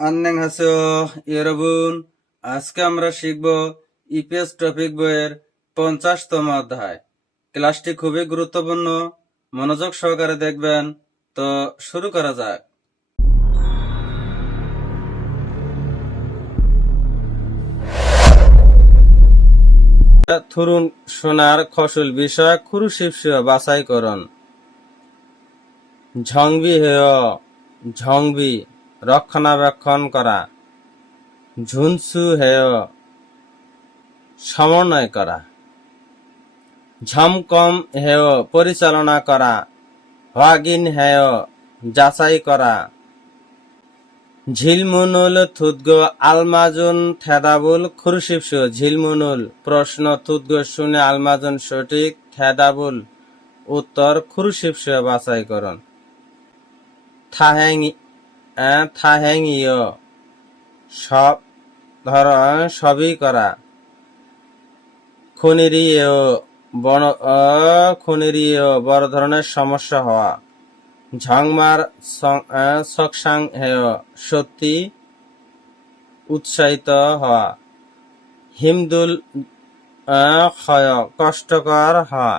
আন্নেং হাসো ইয়রবুন আজকে আমরা শিখব ইপিএস টপিক বইয়ের পঞ্চাশতম অধ্যায়। ক্লাসটি খুবই গুরুত্বপূর্ণ, মনোযোগ সহকারে দেখবেন। তো শুরু করা যাক। থুরুন সোনার ফসল বিষয়ক খুরুশিপসীয় বাছাইকরণ। ঝংবি হেয়, ঝংবি। রক্ষণাবেক্ষণ করা ঝুনসু হেয় সমন্বয় করা, ঝমকম হেয় পরিচালনা করা, হোয়াগিন হেয় যাচাই করা, ঝিলমুনুল থুদগ আলমাজুন থেদাবুল খুরশিপসু ঝিলমুনুল প্রশ্ন থুদগ শুনে আলমাজুন সঠিক থেদাবুল উত্তর খুরশিপসু বাছাই করুন। থাহেং থাহেংইয় সব ধর সবই করা। খুনিরিও বড় খুনিরিও বড় ধরনের সমস্যা হওয়া। ঝংমার সকসাং হেয় সত্যি উৎসাহিত হওয়া। হিমদুল ক্ষয় কষ্টকর হওয়া।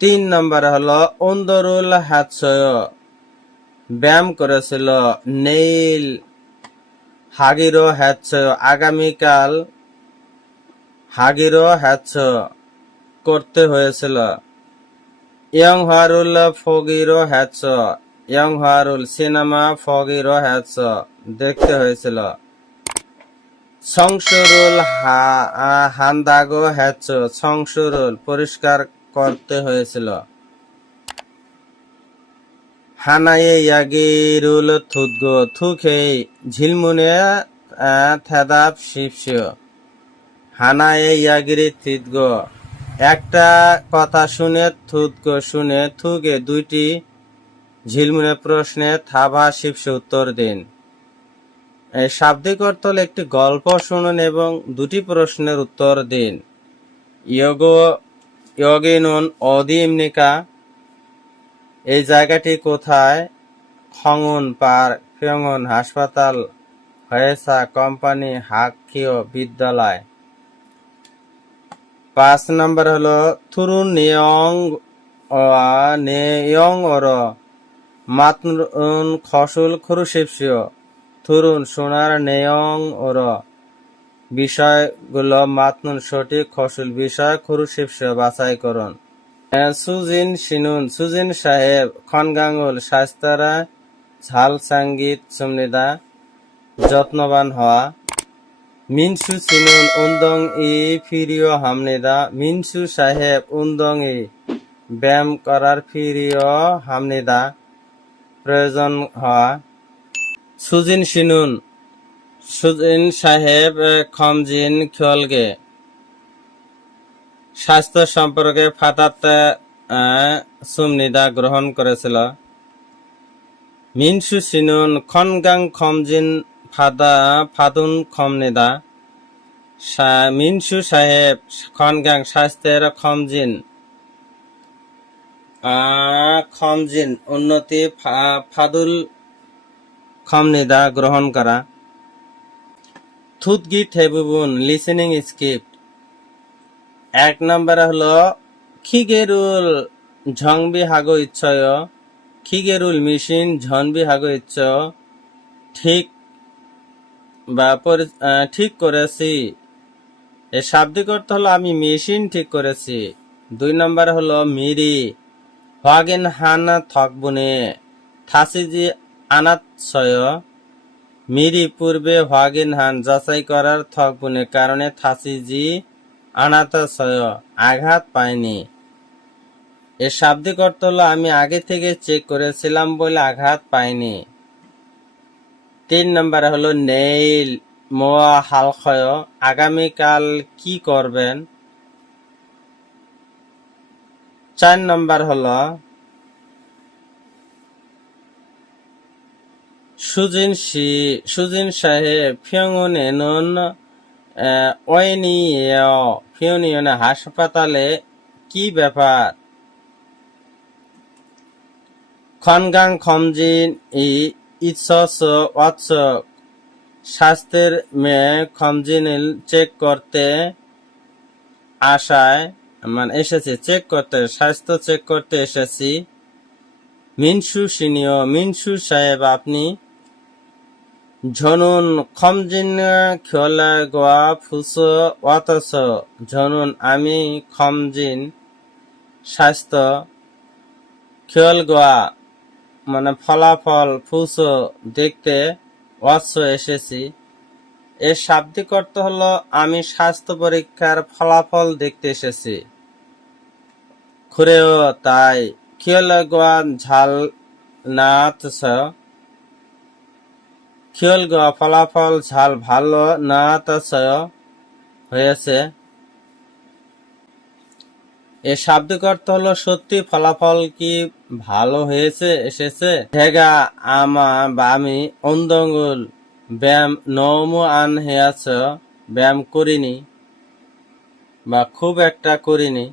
তিন নম্বরে হলো অন্দরুল হাতসয় ব্যায়াম করেছিল। নেইল হাগিরো হ্যাৎসয় আগামীকাল হাগিরো হ্যাৎস করতে হয়েছিল। ইয়ং হারুল ফগিরো হ্যাৎস ইয়ং হারুল সিনেমা ফগিরো হ্যাৎস দেখতে হয়েছিল। সংসুরুল হান্দাগো হ্যাৎস সংসুরুল পরিষ্কার করতে হয়েছিল। হানায়ে ইয়াগিরুল থুদগো থুখে ঝিলমুনে থেদাব শিবশিও হানায়ে ইয়াগিরি থিদগো। একটা কথা শুনে, থুদগো শুনে, থুগে দুইটি ঝিলমুনে প্রশ্নে থাবা শিবশে উত্তর দিন। শাব্দিক অর্থ একটি গল্প শুনুন এবং দুটি প্রশ্নের উত্তর দিন। ইয়োগো, ইয়োগিনুন অদিমনিকা এই জায়গাটি কোথায়? খঙুন পার্ক ফিয়ঙুন হাসপাতাল, হয়েসা কোম্পানি, হাকিও বিদ্যালয়। পাঁচ নম্বর হলো থুরুন নিয়ং নেয়ং ওর মাতন খসুল খুরুশিপসিও থুরুন সোনার নেয়ং ওর। বিষয়গুলো মাতনুন সঠিক খসুল বিষয় খুরুশিপসিও বাছাই করুন। সুজিন সিনুন সুজিন সাহেব খনগাঙ্গুল শাস্তারা, ঝাল সংগীত, সুমনিদা, যত্নবান হওয়া। মিনসু সিনুন উন্দং ই ফিরিয় হামনিদা। মিনসু সাহেব, উন্দং ই, ব্যায়াম করার ফিরিয় হামনিদা। প্রয়োজন হওয়া। সুজিন সিনুন সুজিন সাহেব, খমজিন খিয়লগে। স্বাস্থ্য সম্পর্কে ফাতাতে সুমনিদা গ্রহণ করেছিল। মিনসু সিনুন খনগাং খমজিন ফাদা ফাদুন খমনিদা। মিনসু সাহেব খনগাং স্বাস্থ্যের খমজিন। খমজিন উন্নতি ফাদুল খমনিদা গ্রহণ করা। থুতগি ঠেবুবুন লিসেনিং স্ক্রিপ্ট এক নম্বরে হলো, খিগেরুল ঝংবি হাগো ইচ্ছয়, খিগেরুল মেশিন ঝনবি হাগো ইচ্ছ ঠিক বা ঠিক করেছি। এর শাব্দিক অর্থ হলো আমি মেশিন ঠিক করেছি। দুই নম্বর হলো মিরি। হাগেন হান থকবুনে থাসিজি আনাতসয় মিরি পূর্বে হাগেন হান যাচাই করার থকবুনে কারণে থাসিজি আনাতসয় আঘাত পায়নি এর শাব্দিক অর্থ হলো, আমি আগে থেকে চেক করেছিলাম বলে আঘাত পাইনি। তিন নম্বরে হলো, নেইল, মোয়া হালখয় আগামীকাল কি করবেন? চার নম্বর হলো, সুজিন সি সুজিন সাহেব ফিয়ংন এনন ফিওনিয়নে হাসপাতালে কি ব্যাপার? খনগাং খমজিন ই অৎস স্বাস্থ্যের মেয়ে খমজিনিল চেক করতে আশায় মানে এসেছি, চেক করতে, স্বাস্থ্য চেক করতে এসেছি। মিনসু সিনিয় মিনসু সাহেব আপনি ঝনুন খমজিন খেলা গোয়া ফুস অতস ঝনুন আমি খমজিন স্বাস্থ্য খেয়াল গোয়া মানে ফলাফল ফুস দেখতে অশ্ব এসেছি। এর শাব্দিক অর্থ হলো আমি স্বাস্থ্য পরীক্ষার ফলাফল দেখতে এসেছি। খুরেও তাই খেয়াল গোয়া ঝাল নাথস গোয়া ফলাফল ঝাল ভালো নাথস হয়েছে। এর শাব্দিক অর্থ হলো, সত্যি ফলাফল কি ভালো হয়েছে, এসেছে? হেগা, আমা, বা, আমি অন্দঙ্গুল, ব্যায়াম নমু আন হেয়াছ, ব্যায়াম করিনি, বা খুব একটা করিনি।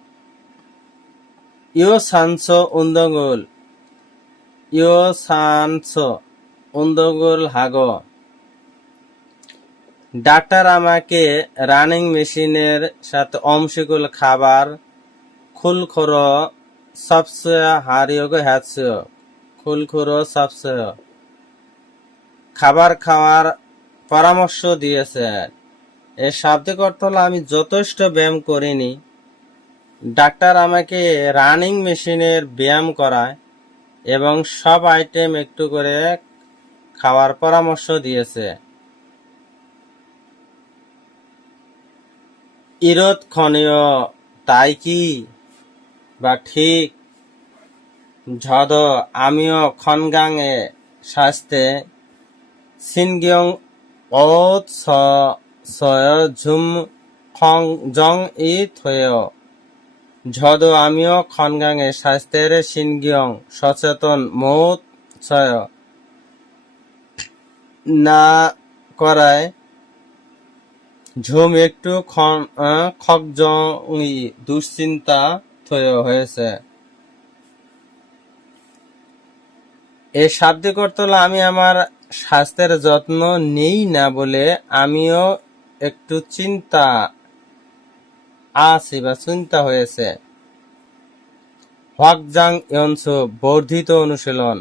ইও সানস উন্দঙ্গুল ইও সানস উন্দঙ্গুল হাগ। ডাক্তার আমাকে রানিং মেশিনের সাথে অংশগুল খাবার, খুলখর সবসে হারিয়োগ হ্যাচ খুলখুর সবসে খাবার খাওয়ার পরামর্শ দিয়েছে। এর শাব্দিক অর্থ হলো আমি যথেষ্ট ব্যায়াম করিনি। ডাক্তার আমাকে রানিং মেশিনের ব্যায়াম করায় এবং সব আইটেম একটু করে খাওয়ার পরামর্শ দিয়েছে। ইরত ক্ষণীয়, তাই কি বা ঠিক? ঝদ আমিও খনগাংয়ে শাস্তে, সিনগিয়ং অত ঝুম খং জং ই থয়। ঝদ আমিও খনগাংয়ে শাস্তের সিনগিয়ং সচেতন মৌত ছয় না করায় ঝুম একটু খকজং দুশ্চিন্তা থয় হয়েছে। এই শাব্দিক অর্থ হলো আমি আমার স্বাস্থ্যের যত্ন নেই না বলে আমিও একটু চিন্তা আছি বা চিন্তা হয়েছে। হকজাং ইয়নসু বর্ধিত অনুশীলন।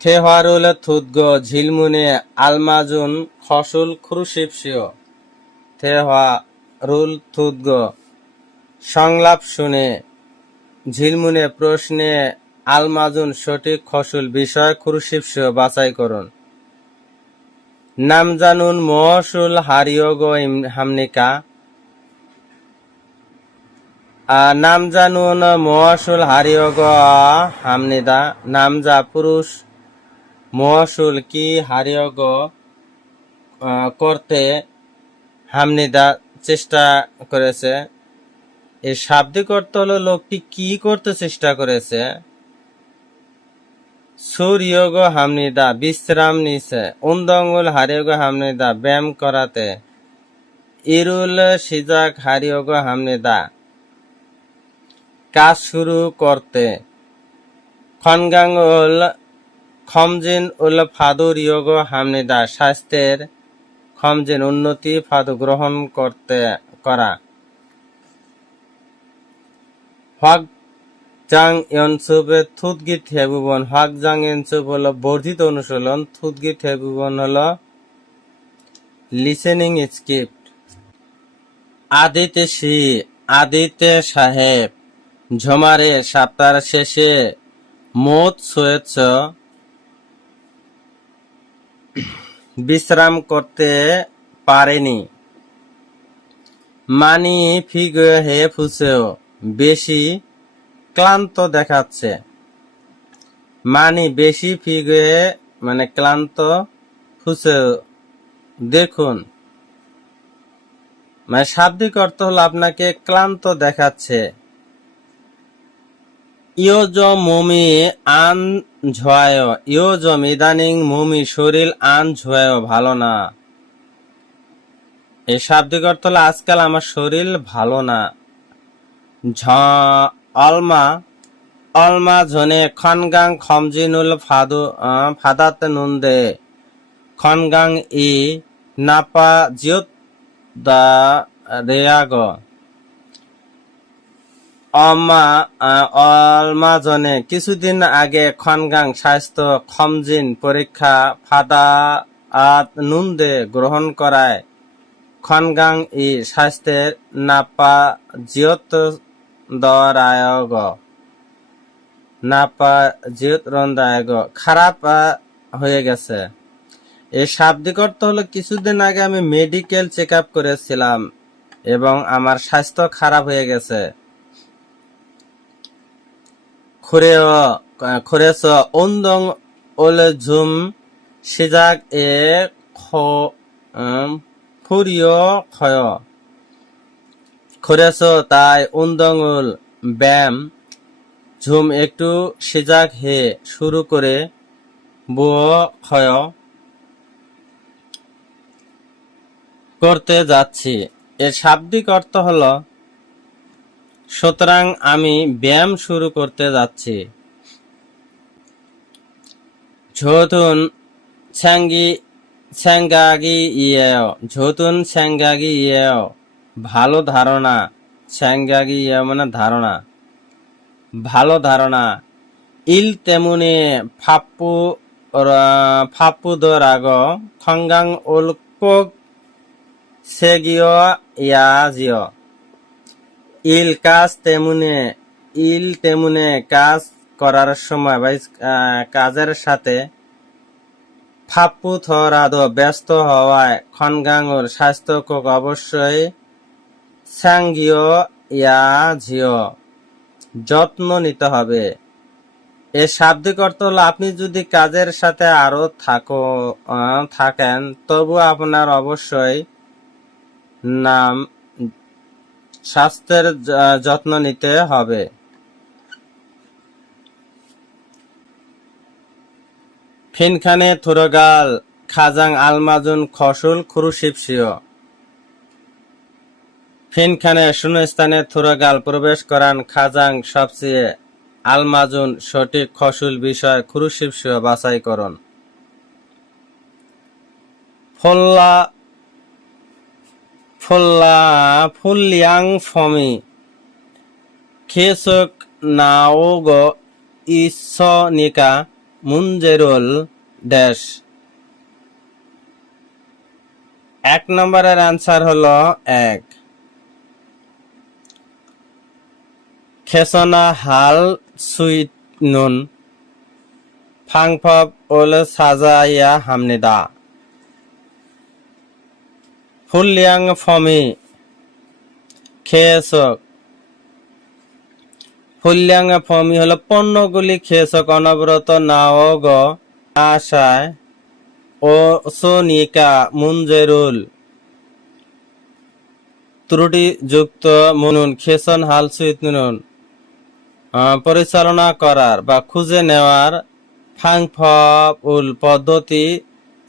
থেহারুল থুদ্গ, ঝিলমুনে, আলমাজুন, খসুল খুরুশিপসিও থেহা রুল থুদ্গ, সংলাপ শুনে, ঝিলমুনে প্রশ্নে, আলমাজুন সঠিক খসুল বিষয় খুরুশিপসিও বাছাই করুন। নাম জানুন মহসুল হারিয়োগ হামনিকা। নাম জানুন মহসুল হারিয়োগ হামনিদা। নাম যা পুরুষ মহসুল কি হারিয়োগ করতে হামনিদা চেষ্টা করেছে? এর শাব্দিক অর্থ হলো, লোকটি কি করতে চেষ্টা করেছে? সূর্যগ হামনিদা, বিশ্রাম নিছে। উন্দঙ্গুল হারিয়োগ হামনিদা, ব্যায়াম করাতে। ইরুল সিজাক হারিয়োগ হামনিদা, কাজ শুরু করতে। খনগাঙ্গুল খমজিন উল ফাদুর ইয়োগ হামনিদা স্বাস্থ্যের খমজিন উন্নতি ফাদু গ্রহণ করতে, করা। হক জাং ইয়নসুবে থুতগিত হেবুবন হক জাং ইয়নসুব হলো বর্ধিত অনুশীলন। থুতগিত হেবুবন হল লিসেনিং স্ক্রিপ্ট। আদিতে সি, আদিতে সাহেব, ঝমারে সপ্তাহ শেষে মোত সোয়েছ বিশ্রাম করতে পারেনি। মানি ফিগ হে ফুসেও, বেশি ক্লান্ত দেখাচ্ছে। মানি বেশি ফিগে মানে ক্লান্ত ফুসে দেখুন। মানে শাব্দিক অর্থ হলো আপনাকে ক্লান্ত দেখাচ্ছে। ইয়োজ মমি আন ঝয় ইয়োজ ইদানিং মমি শরীর আন ঝয় ভালো না এই শাব্দিক অর্থ হলো, আজকাল আমার শরীর ভালো না ঝ, অলমা অলমা ঝনে, খনগাং খমজিনুল ফাদু ফাদাত নুনদে। খনগাং ই, নাপা জিয়ত দা রেয়াগ। অলমাজনে কিছুদিন আগে খনগাং স্বাস্থ্য খমজিন পরীক্ষা ফাদা আত নুনদে গ্রহণ করায়। খনগাং ই স্বাস্থ্যের নাপা জিয়ত দরায়গ। নাপা জিয়ত রন্দায়গ। খারাপ হয়ে গেছে। এই শাব্দিক অর্থ হলো কিছুদিন আগে আমি মেডিকেল চেক আপ করেছিলাম এবং আমার স্বাস্থ্য খারাপ হয়ে গেছে। খুরেও খুরেছ উন্দং ওলে ঝুম সিজাক এ খ উম, ফুরিয় ক্ষয় খুরেছ তাই উন্দঙ্গুল ব্যায়াম ঝুম একটু সিজাক হে শুরু করে বুয় ক্ষয় করতে যাচ্ছি এর শাব্দিক অর্থ হলো সুতরাং আমি ব্যায়াম শুরু করতে যাচ্ছি। ঝোতুন ছ্যাঙ্গি ছ্যাঙ্গাগি ইয়েও, ঝোতুন ছ্যাঙ্গাগি ইয়েও, ভালো ধারণা ছ্যাঙ্গাগি ইয়ে মানে ধারণা, ভালো ধারণা, ইল তেমনি ফাপ্পু র- ফাপ্পু দরাগ খঙ্গাং উল কোক সেগিও ইয়াজিও ইল কাজ তেমনে, ইল তেমনে কাজ করার সময় বা কাজের সাথে ফাপ্পু থরাদ ব্যস্ত হওয়ায় খনগাঙ্গুর স্বাস্থ্যকক অবশ্যই স্যাঙ্গিও ইয়াজিও যত্ন নিতে হবে। এর শাব্দিক অর্থ হলো আপনি যদি কাজের সাথে আরও থাকো থাকেন, তবু আপনার অবশ্যই নাম স্বাস্থ্যের যত্ন নিতে হবে। ফিনখানে থুরগাল, খাজাং আলমাজুন, খসুল খুরুশিপসিও ফিনখানে শূন্যস্থানে থুরগাল প্রবেশ করান খাজাং সবচেয়ে আলমাজুন, সঠিক খসুল বিষয় খুরুশিপসিও বাছাই করুন। ফল্লা ফুল্লা ফুল্যাং ফমি। খেসক নাও নাওগ ইসনিকা মুঞ্জেরুল ড্যাশ এক নম্বরের আনসার হলো এক। খেসনা হাল সুইট নুন। ফাংফব ওল সাজাইয়া হামনিদা। ফুলিয়াং ফমি। খেয়েছক ফুলিয়াং ফমি হলো পণ্যগুলি খেয়েছক অনবরত নাওগ আশায় ও সোনিকা মুঞ্জেরুল ত্রুটিযুক্ত মনুন খেসন হাল সুইত নুন আহ, পরিচালনা করার বা খুঁজে নেওয়ার ফাং উল পদ্ধতি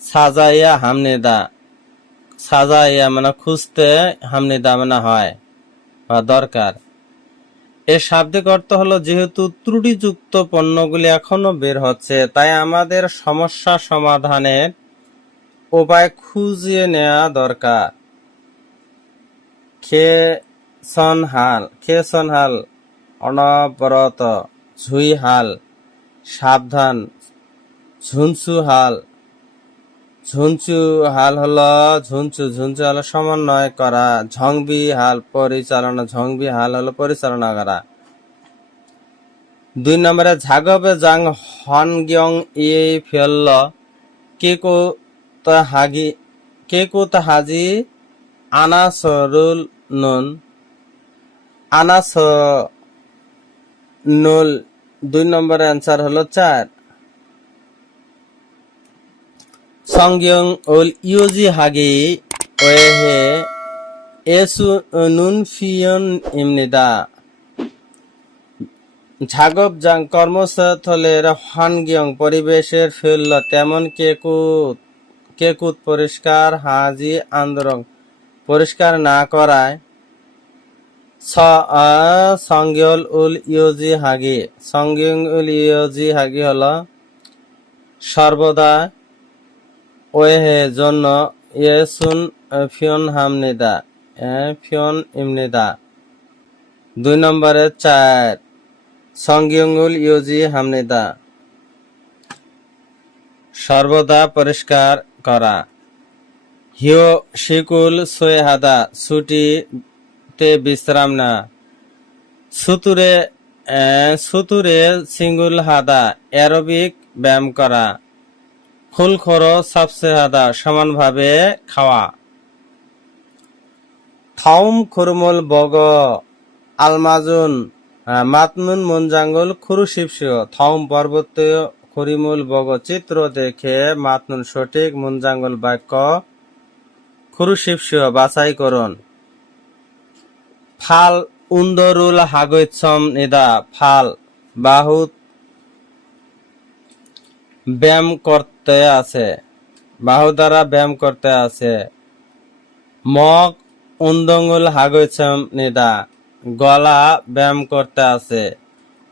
সাজাইয়া হামনেদা। সাজাইয়া মানে খুঁজতে হামনি দামনা হয়, বা দরকার। এর শাব্দিক অর্থ হলো, যেহেতু ত্রুটিযুক্ত পণ্যগুলি এখনও বের হচ্ছে, তাই আমাদের সমস্যা সমাধানের উপায় খুঁজিয়ে নেওয়া দরকার। খেসন হাল খেসন হাল, অনবরত ঝুই হাল, সাবধান, ঝুনসু হাল ঝুনচু হাল হল, ঝুনচু ঝুনচু হলো সমন্বয় করা, ঝংবি হাল পরিচালনা, ঝংবি হাল হলো পরিচালনা করা। দুই নম্বরে, ঝাগবে জাং হনগিয়ং ই ফেলল কে কো তা হাগি, কে কো তা হাজি আনাসরুল নুন আনাস নুল দুই নম্বরের অ্যান্সার হলো চার। সংgyং 올 ইউজি হাগি ওয়েহে এসু নুন ফিয়ন ইমনিদা। ঝাগব জাং কর্মস্থলের হানগিয়ং পরিবেশের ফেলল তেমন কেকুত কেকুত পরিষ্কার হাজি আন্দোলন পরিষ্কার না করায়। সংজ্ঞল উল ইউজি হাগি সংজ্ঞল উল ইউজি হাগি হলো সর্বদা ওয়েহে জন্য ইয়েসুন ফিয়ন হামনিদা ফিয়ন ইমনিদা। দুই নম্বরে চার সংজ্ঞল ইউজি হামনিদা। সর্বদা পরিষ্কার করা। হিও শিকুল সোয়েহাদা, ছুটিতে বিশ্রাম না। সুতুরে সুতুরে সিঙ্গুল হাদা, অ্যারোবিক ব্যায়াম করা। ফুল খরো সাবসে হাদা সমানভাবে খাওয়া। থাউম খুরমুল বগ আলমাজুন আহ, মাতনুন মুনজাঙ্গুল খুরু শিবসিও থাউম পর্বতীয় খরিমুল বগ চিত্র দেখে মাতনুন সঠিক মুনজাঙ্গুল বাক্য খুরু শিবসিও বাছাই করুন। ফাল উন্দরুল হাগৈচ্ছম নিদা ফাল বাহুত ব্যায়াম করতে আছে। বাহু দ্বারা ব্যায়াম করতে আছে। মগ, উন্দঙ্গুল হাগৈছম নিদা। গলা ব্যায়াম করতে আছে।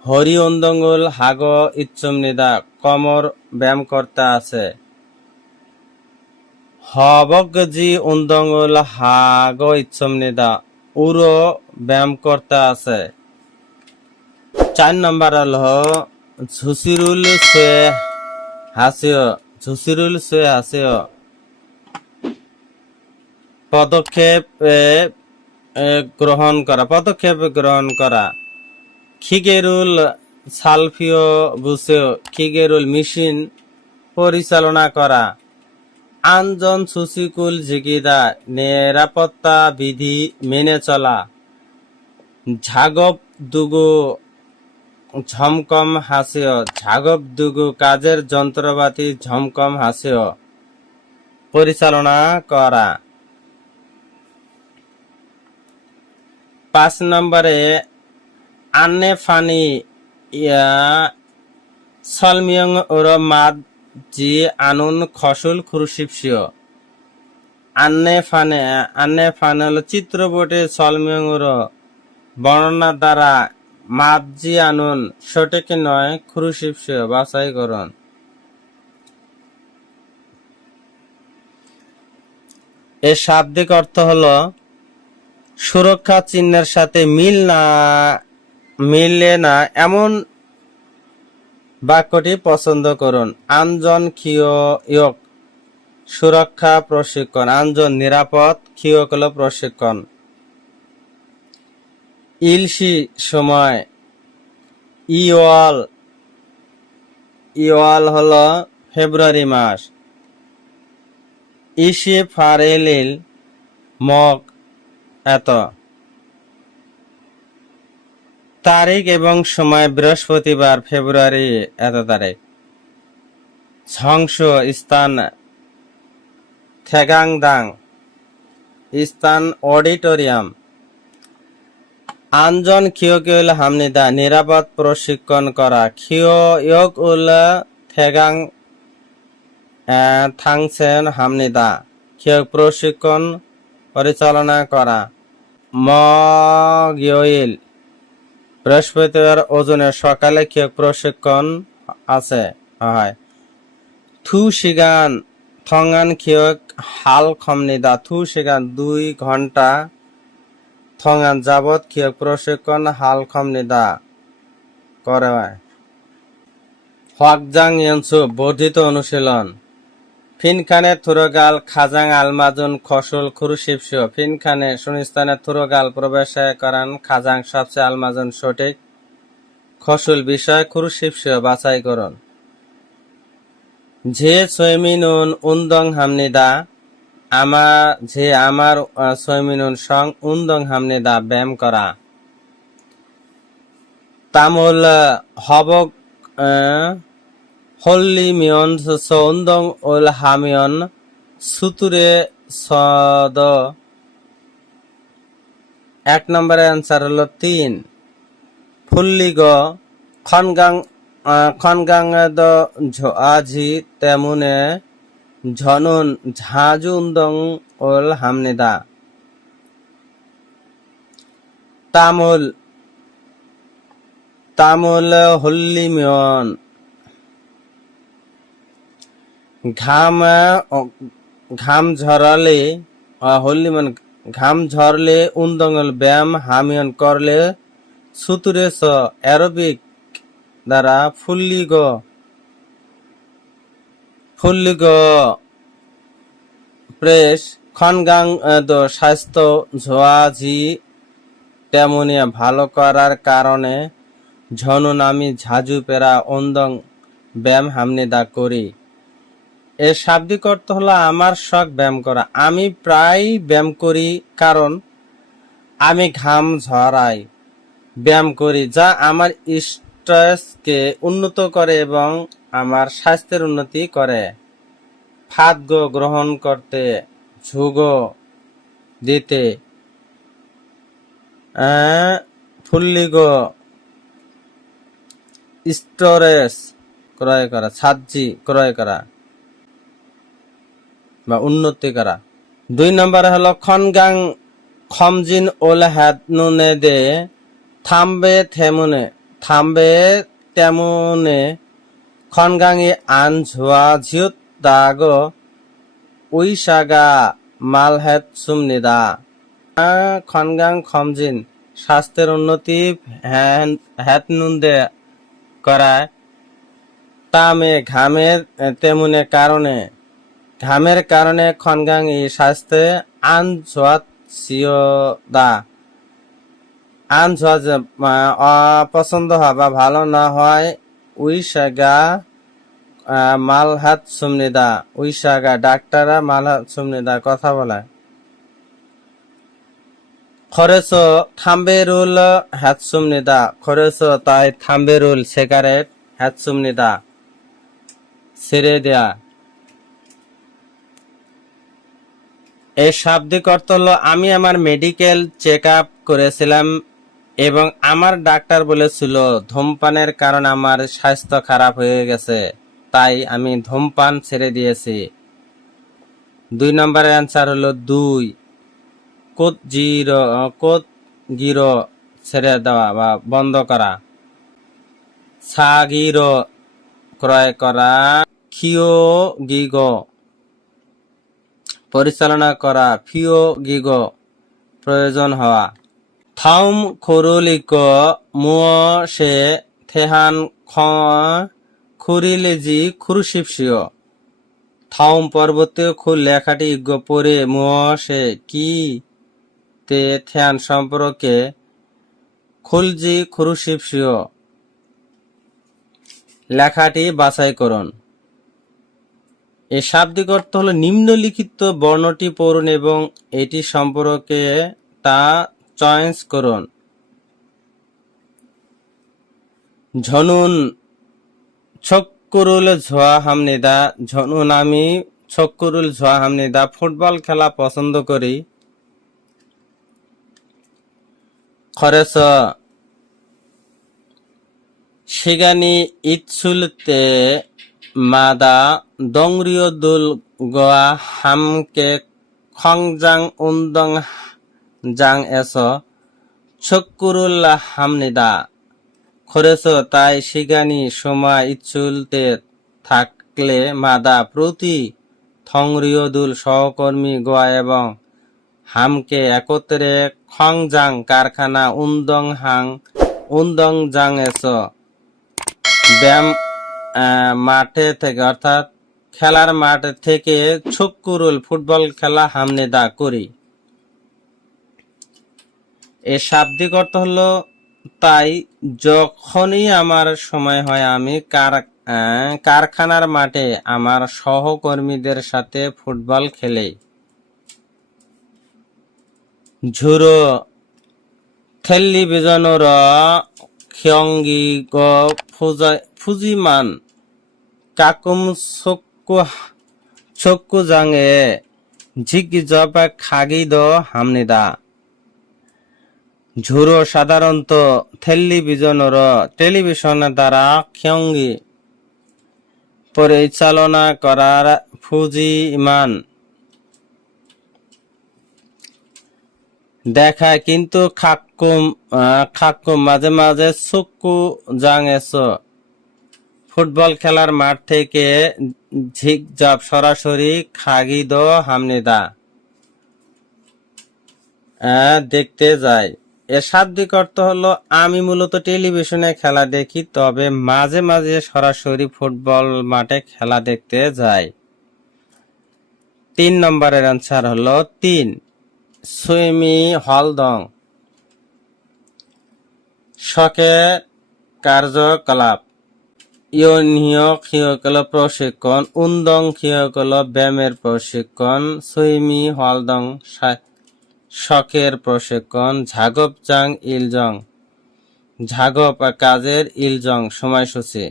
হরি উন্দঙ্গুল, হাগ, ইচ্ছম, নিদা। কমর ব্যায়াম করতে আছে। হবগজি, উন্দঙ্গুল, হাগ, ইচ্ছম, নিদা। উড়ো ব্যায়াম করতে আছে। চার নম্বর হলো ঝুসিরুল সে হাসিও ঝুসিরুল সে হাসিও। পদক্ষেপ এ, এ, গ্রহণ করা পদক্ষেপ গ্রহণ করা। খিগেরুল সালফিও বুসেও খিগেরুল মেশিন পরিচালনা করা। আনজন সুসিকুল জিগিদা নিরাপত্তা বিধি মেনে চলা। ঝাগব দুগু ঝমকম হাসিও, ঝাগব দুগু কাজের যন্ত্রপাতি ঝমকম হাসিও। পরিচালনা করা। পাঁচ নম্বরে, আন্নে ফানি ইয়া সলমিয়ং ওর মাদ জি আনুন খসুল খুরুশিপসিও আন্নে ফানে আন্নে ফানে হলো চিত্রপটে সলমিয়ং ওর বর্ণনা দ্বারা মাদজি আনুন, সঠিক নয় খুরুশিপসিও বাছাই করুন। এর শাব্দিক অর্থ হল, সুরক্ষা চিহ্নের সাথে মিল না, মিলে না, এমন বাক্যটি পছন্দ করুন। খিও ইয়ক, সুরক্ষা প্রশিক্ষণ। আনজন নিরাপদ হলো প্রশিক্ষণ। ইলসি সময়। ইওয়াল। ইওয়াল হল ফেব্রুয়ারি মাস। ইসি ফারেলিল মগ এত। তারিখ এবং সময় বৃহস্পতিবার ফেব্রুয়ারি এত তারিখ। ঝংস স্থান থেগাংদাং। স্থান অডিটোরিয়াম। আনজন খিওকিউল হামনিদা, নিরাপদ প্রশিক্ষণ করা। খিও উল থেগাং থাংসেন হামনিদা, খিয়ক প্রশিক্ষণ পরিচালনা করা। মগিওইল বৃহস্পতিবার ওজনের সকালে খিয়ক প্রশিক্ষণ আছে, হয়। থু সিগান থঙ্গান খিয়ক হাল খমনিদা, থু সিগান দুই ঘণ্টা যাবত খিয়ক প্রশিক্ষণ হাল খমনিদা করে হয় হোয়াকজাং ইয়নসু বর্ধিত অনুশীলন। ফিনখানে থুরগাল খাজাং আলমাজুন খসল খুরুশিবসিও ফিনখানে সুনিস্তানে থুরগাল প্রবেশ করান খাজাং সবচেয়ে আলমাজুন সঠিক খসুল বিষয় খুরুশিবসিও বাছাই করুন যে সৈমিনুন উন্দং হামনিদা আমার যে আমার সৈমিনুন সং উন্দং হামনে দা ব্যায়াম করা। তামুল হবক আহ, হল্লিমিয়ন সৌন্দং ওল হামিয়ন সুতুরে সদ এক নম্বরের অ্যান্সার হলো তিন। ফুল্লিগ খনগাং খনগাং দ ঝাঝি তেমুনে ঝনুন ঝাজুন্দং ওল হামনিদা। তামুল তামুল হল্লিমিয়ন ঘাম ঘাম ঝরালে হল্লিমন ঘাম ঝরলে উন্দঙ্গল ব্যায়াম হামিয়ন করলে সুতুরে স, অ্যারোবিক দ্বারা ফুল্লিগ ফুল্লিগ প্রেস, খনগাং স্বাস্থ্য, ঝোয়াঝি তেমনি ভালো করার কারণে ঝনু নামি ঝাজু পেরা অন্দং ব্যায়াম হামনি দা করি। এর শাব্দিক অর্থ হলো আমার শখ ব্যায়াম করা। আমি প্রায় ব্যায়াম করি কারণ আমি ঘাম ঝরাই। ব্যায়াম করি যা আমার স্ট্রেসকে উন্নত করে এবং আমার স্বাস্থ্যের উন্নতি করে। খাদ্য গ্রহণ করতে ঝুগ দিতে ফুল্লিগ স্টোরেজ ক্রয় করা ছাজ্জি ক্রয় করা বা উন্নতি করা। দুই নম্বর হলো খনগাং খমজিন ওল হাত নুনে দে থামবে থেমুনে, থামবে তেমনে খনগাঙি আন ঝুয়া ঝিউত দাগ উইসাগা মাল হেত সুমনিদা খনগাং খমজিন স্বাস্থ্যের উন্নতি হ্যাত নুন্দে করায় তামে ঘামের তেমনে কারণে ঘামের কারণে খনগাং এই স্বাস্থ্যে দা আন ঝোয়া অপছন্দ হয় বা ভালো না হয় উইসাগা আহ, মাল হাত সুমনিদা। উইসাগা ডাক্তাররা মাল হাত সুমনিদা কথা বলে। খরেছ থাম্বেরুল হাত সুমনিদা। খরেছ তাই থাম্বেরুল সিগারেট হাত সুমনিদা। ছেড়ে দেয়া। এই শাব্দিক অর্থ হলো আমি আমার মেডিকেল চেক আপ করেছিলাম এবং আমার ডাক্তার বলেছিল, ধূমপানের কারণে আমার স্বাস্থ্য খারাপ হয়ে গেছে, তাই আমি ধূমপান ছেড়ে দিয়েছি। দুই নম্বরের অ্যান্সার হলো দুই। কোত জিরো কোত গিরো ছেড়ে দেওয়া বা বন্ধ করা। সাগিরো ক্রয় করা খিও গিগো। পরিচালনা করা ফিও গিগো প্রয়োজন হওয়া। থাউম খরুলিক, মুয় সে থেহান খ খুরিলেজি খুরুশিপসিও থাউম পর্বতীয় খুর লেখাটি ইজ্ঞ পরে মুয় সে কি তে থেয়ান সম্পর্কে খুলজি খুরুশিপসিও লেখাটি বাছাই করুন। এর শাব্দিক অর্থ হলো নিম্নলিখিত বর্ণটি পড়ুন এবং এটি সম্পর্কে তা চয়েস করুন। ঝনুন, ছক্কুরুল ঝোয়া হামনিদা ঝনুন আমি ছক্কুরুল ঝোয়া হামনিদা ফুটবল খেলা পছন্দ করি। খরেছ সিগানি ইৎসুলতে মাদা দংরিয় দুল গোয়া হামকে খংজাং উন্দং জাং এস। ছক্কুরুল হামনিদা। খরেছ, তাই সিগানি সময় ইচ্ছুলতে থাকলে মাদা প্রতি থংরিয়দুল সহকর্মী গোয়া এবং হামকে একত্রে খংজাং কারখানা উন্দং হাং উন্দং জাং এস। ব্যায়াম মাঠে থেকে, অর্থাৎ খেলার মাঠ থেকে ছক্কুরুল ফুটবল খেলা হামনেদা করি। এর শাব্দিক অর্থ হলো তাই যখনই আমার সময় হয় আমি কার আহ, কারখানার মাঠে আমার সহকর্মীদের সাথে ফুটবল খেলে ঝুরো 텔리비전으로 경기고 푸자, 푸지만 가끔 속구, 촉구장에 직접 가기도 합니다. ঝুরো সাধারণত টেলিভিজনর টেলিভিশন দ্বারা ক্ষঙ্গি পরিচালনা করার ফুজি ইমান দেখায়, কিন্তু খাক্কুম খাক্কুম মাঝে মাঝে সুকু জাংস ফুটবল খেলার মাঠ থেকে ঝিকঝাপ সরাসরি খাগিদ হামনিদা দেখতে যায়। এর শাব্দিক অর্থ হলো, আমি মূলত টেলিভিশনে খেলা দেখি, তবে মাঝে মাঝে সরাসরি ফুটবল মাঠে খেলা দেখতে যাই। তিন নম্বরের অ্যান্সার হলো তিন, সুইমি হলদং। শখের কার্যকলাপ। ইয়নীয় প্রশিক্ষণ, উন্দং ক্ষীয়কল ব্যায়ামের প্রশিক্ষণ, সুইমি হলদং শখের প্রশিক্ষণ, ঝাগপ চাং ইলজং ঝাগপ কাজের ইলজং সময়সূচি।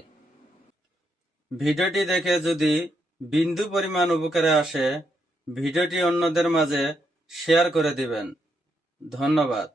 ভিডিওটি দেখে যদি বিন্দু পরিমাণ উপকারে আসে, ভিডিওটি অন্যদের মাঝে শেয়ার করে দিবেন। ধন্যবাদ।